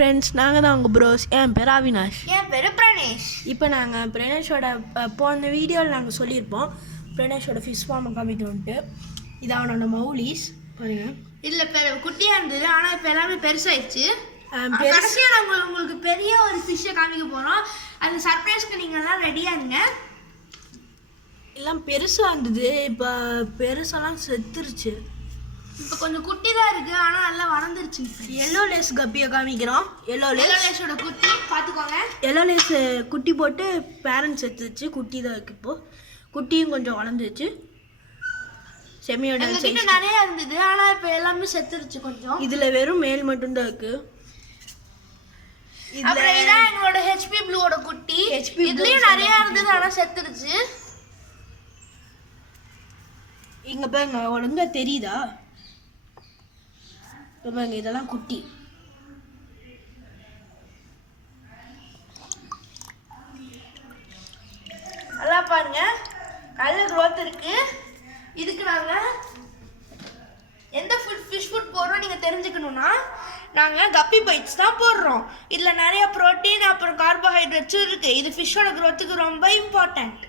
Friends, நாங்கள் தான் உங்கள் ப்ரோஸ். என் பேர் அவினாஷ். என் பேர் பிரணேஷ். இப்போ நாங்கள் பிரணேஷோட போன வீடியோவில் நாங்கள் சொல்லியிருப்போம் பிரணேஷோட ஃபிஷ் ஃபார்மை காமிக்கணுன்ட்டு. இது அவனோட மௌலிஸ் பாருங்கள். இதில் குட்டியாக இருந்தது, ஆனால் இப்போ எல்லாமே பெருசாகிடுச்சு. கடைசியாக நாங்கள் உங்களுக்கு பெரிய ஒரு ஃபிஷ்ஷை காமிக்க போகிறோம். அந்த சர்ப்ரைஸ்க்கு நீங்கள்லாம் ரெடியாக இருங்க. எல்லாம் பெருசாக இருந்தது, இப்போ பெருசெல்லாம் செத்துருச்சு. இப்போ கொஞ்சம் குட்டி தான் இருக்குது, ஆனால் நல்லா வளர்ந்துருச்சு. எல்லோ லேஸ் கப்பியை காமிக்கிறோம். எல்லோ லேஸோட குட்டி பார்த்துக்கோங்க. எல்லோ லேஸ் குட்டி போட்டு பேரண்ட்ஸ் எடுத்துச்சு. குட்டி தான் இருக்குது. இப்போது குட்டியும் கொஞ்சம் வளர்ந்துருச்சு. செமியோட கிட்ட நிறைய இருந்தது, ஆனால் இப்போ எல்லாமே செத்துருச்சு கொஞ்சம். இதில் வெறும் மேல் மட்டும்தான் இருக்குது. இதான் எங்களோட ஹெச்பி ப்ளூவோட குட்டி. இதுலேயும் நிறைய இருந்தது, ஆனால் செத்துருச்சு. இங்கே பாருங்க, ஒழுங்கா தெரியுதா? பாருங்க, இதெல்லாம் குட்டி. நல்லா பாருங்க, நல்ல க்ரோத் இருக்கு. இதுக்கு நாங்கள் எந்த ஃபிஷ் ஃபுட் போடுறோம் நீங்கள் தெரிஞ்சுக்கணுன்னா, நாங்கள் கப்பி பைட்ஸ் தான் போடுறோம். இதில் நிறைய ப்ரோட்டீன் அப்புறம் கார்போஹைட்ரேட்ஸும் இருக்குது. இது ஃபிஷ்ஷோட க்ரோத்துக்கு ரொம்ப இம்பார்ட்டண்ட்.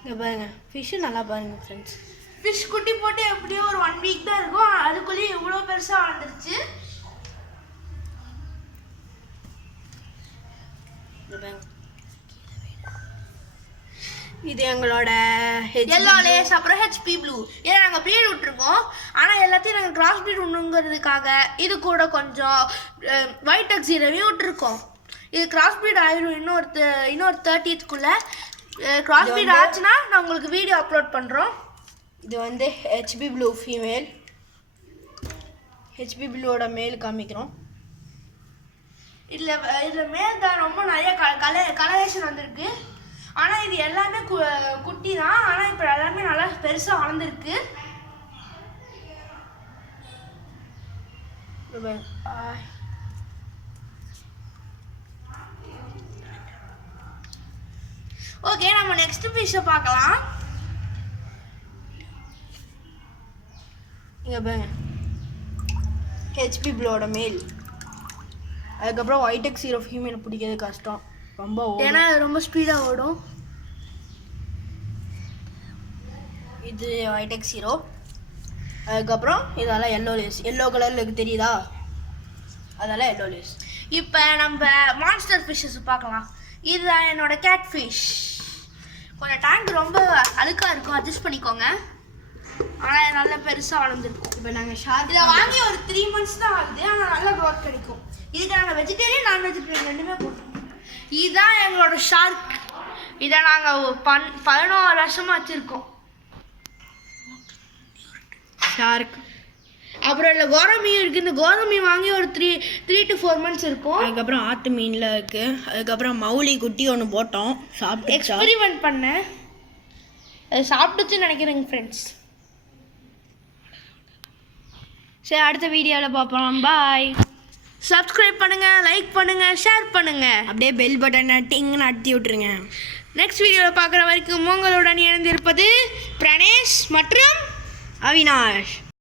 இங்கே பாருங்க, ஃபிஷ்ஷு நல்லா பாருங்க ஃப்ரெண்ட்ஸ். ஃபிஷ் குட்டி போட்டு எப்படியோ ஒரு 1 வீக் தான் இருக்கும், அதுக்குள்ளேயே இவ்வளோ பெருசாக வளர்ந்துருச்சு. இது எங்களோட எல்லோ லேஸ் அப்புறம் ஹெச்பி ப்ளூ. இதை நாங்கள் ப்ரீட் விட்டுருக்கோம், ஆனால் எல்லாத்தையும் நாங்கள் கிராஸ் ப்ரீட் விடணுங்கிறதுக்காக இது கூட கொஞ்சம் ஒயிட் டக்ஸிரவையும் விட்டுருக்கோம். இது கிராஸ் ப்ரீட் ஆயிரும் இன்னொரு 30th கிராஸ் ப்ரீட் ஆச்சுன்னா நான் உங்களுக்கு வீடியோ அப்லோட் பண்ணுறோம். இது வந்து ஹெச்பி ப்ளூ ஃபீமேல். ஹெச்பி ப்ளூவோட மேல் காமிக்கிறோம். இதில் மேல் தான் ரொம்ப நிறைய கலரேஷன் வந்திருக்கு. ஆனால் இது எல்லாமே குட்டி தான், ஆனால் இப்போ எல்லாமே நல்லா பெருசாக வளர்ந்துருக்கு. ஓகே, நம்ம நெக்ஸ்ட் ஃபிஷ்ஷை பார்க்கலாம். இங்கே பாருங்க, ஹெச்பி ப்ளூவோட மேல். அதுக்கப்புறம் ஒயிட் டக்ஸிரோ ஃபீமேல் பிடிக்கிறது கஷ்டம், ரொம்ப ஏன்னா ரொம்ப ஸ்பீடாக ஓடும். இது ஒயிட் டக்ஸிரோ. அதுக்கப்புறம் இதெல்லாம் எல்லோ லேஸ். எல்லோ கலரில் இருக்குது, தெரியுதா? அதெல்லாம் எல்லோ லேஸ். இப்போ நம்ம மான்ஸ்டர் ஃபிஷ்ஷஸ் பார்க்கலாம். இதுதான் என்னோட கேட் ஃபிஷ். கொஞ்சம் டேங்க் ரொம்ப அழுக்காக இருக்கும், அட்ஜஸ்ட் பண்ணிக்கோங்க. ஆனால் நல்லா பெருசாக வளர்ந்துருக்கும். இப்போ நாங்கள் ஷார்க் இதை வாங்கி ஒரு 3 months தான் ஆகுது, ஆனால் நல்ல க்ரோத் கிடைக்கும். இதுக்கு நாங்கள் வெஜிடேரியன் நான் வெஜிடேரியன் ரெண்டுமே போட்டோம். இதுதான் எங்களோட ஷார்க். இதை நாங்கள் 11 வருஷமாக வச்சுருக்கோம். ஷார்க். அப்புறம் இல்லை கோரமீன் இருக்குது. இந்த கோரமீன் வாங்கி ஒரு 3 to 4 months இருக்கும். அதுக்கப்புறம் ஆத்து மீனில் இருக்குது. அதுக்கப்புறம் மௌலி குட்டி ஒன்று போட்டோம், சாப்பிட்டு எக்ஸ்பெரிமெண்ட் பண்ணேன். அது சாப்பிட்டுச்சுன்னு நினைக்கிறேங்க ஃப்ரெண்ட்ஸ். சரி, அடுத்த வீடியோவில் பார்ப்போம். பாய். சப்ஸ்கிரைப் பண்ணுங்கள், லைக் பண்ணுங்கள், ஷேர் பண்ணுங்கள். அப்படியே பெல் பட்டனை டிங்னு அழுத்தி விட்டுருங்க. நெக்ஸ்ட் வீடியோவில் பார்க்குற வரைக்கும் உங்களுடன் இணைந்திருப்பது பிரணேஷ் மற்றும் அவினாஷ்.